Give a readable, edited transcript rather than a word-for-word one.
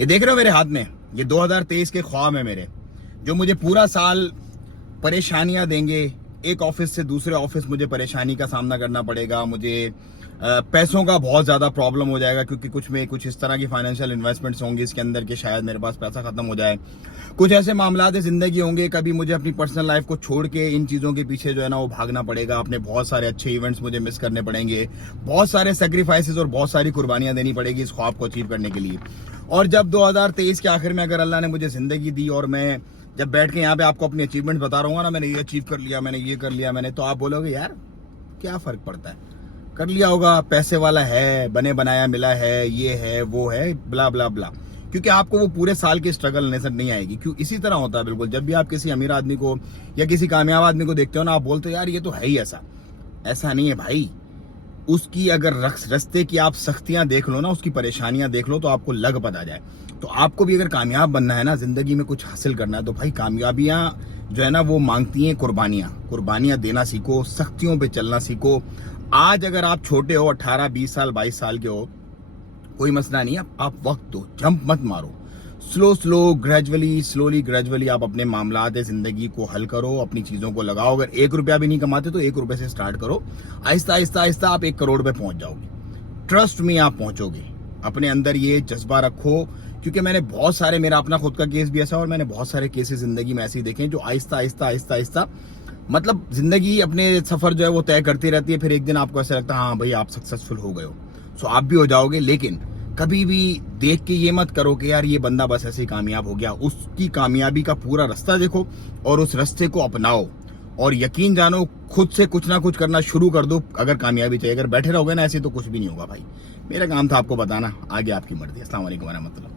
ये देख रहे हो मेरे हाथ में, ये 2023 के ख्वाब है मेरे, जो मुझे पूरा साल परेशानियां देंगे। एक ऑफिस से दूसरे ऑफिस मुझे परेशानी का सामना करना पड़ेगा, मुझे पैसों का बहुत ज़्यादा प्रॉब्लम हो जाएगा, क्योंकि कुछ इस तरह की फाइनेंशियल इन्वेस्टमेंट्स होंगी इसके अंदर कि शायद मेरे पास पैसा खत्म हो जाए। कुछ ऐसे मामलात ज़िंदगी होंगे, कभी मुझे अपनी पर्सनल लाइफ को छोड़ के इन चीज़ों के पीछे जो है ना वो भागना पड़ेगा, अपने बहुत सारे अच्छे इवेंट्स मुझे मिस करने पड़ेंगे, बहुत सारे सेक्रीफाइसेस और बहुत सारी कुर्बानियाँ देनी पड़ेगी इस ख्वाब को अचीव करने के लिए। और जब 2023 के आखिर में अगर अल्लाह ने मुझे ज़िंदगी दी और मैं जब बैठ के यहाँ पे आपको अपनी अचीवमेंट बता रहा हूँ ना, मैंने ये अचीव कर लिया, मैंने ये कर लिया, मैंने, तो आप बोलोगे यार क्या फ़र्क पड़ता है, कर लिया होगा, पैसे वाला है, बने बनाया मिला है, ये है वो है, ब्ला ब्ला ब्ला। क्योंकि आपको वो पूरे साल की स्ट्रगल नजर नहीं आएगी। क्यों? इसी तरह होता है बिल्कुल। जब भी आप किसी अमीर आदमी को या किसी कामयाब आदमी को देखते हो ना, आप बोलते हो यार ये तो है ही ऐसा। ऐसा नहीं है भाई। उसकी अगर रास्ते की आप सख्तियां देख लो ना, उसकी परेशानियां देख लो, तो आपको लग पता जाए। तो आपको भी अगर कामयाब बनना है ना, जिंदगी में कुछ हासिल करना है, तो भाई कामयाबियां जो है ना वो मांगती हैं कुर्बानियां देना सीखो, सख्तियों पे चलना सीखो। आज अगर आप छोटे हो, 18, 20 साल, 22 साल के हो, कोई मसला नहीं है, आप वक्त दो, जंप मत मारो, स्लोली ग्रेजुअली आप अपने मामलात जिंदगी को हल करो, अपनी चीजों को लगाओ। अगर 1 रुपया भी नहीं कमाते तो 1 रुपए से स्टार्ट करो, आहिस्ता आहिस्ता आप 1 करोड़ पे पहुंच जाओगे। ट्रस्ट में आप पहुंचोगे। अपने अंदर ये जज्बा रखो, क्योंकि मैंने बहुत सारे, मेरा अपना खुद का केस भी ऐसा, और मैंने बहुत सारे केसेस जिंदगी में ऐसे देखे जो आहिस्ता आहिस्ता मतलब जिंदगी अपने सफर जो है वो तय करती रहती है। फिर एक दिन आपको ऐसा लगता है हाँ भाई आप सक्सेसफुल हो गए हो, सो आप भी हो जाओगे। लेकिन कभी भी देख के ये मत करो कि यार ये बंदा बस ऐसे ही कामयाब हो गया। उसकी कामयाबी का पूरा रास्ता देखो और उस रास्ते को अपनाओ, और यकीन जानो खुद से कुछ ना कुछ करना शुरू कर दो अगर कामयाबी चाहिए। अगर बैठे रहोगे ना ऐसे तो कुछ भी नहीं होगा भाई। मेरा काम था आपको बताना, आगे आपकी मर्जी। अस्सलाम वालेकुम रहमतुल्लाह।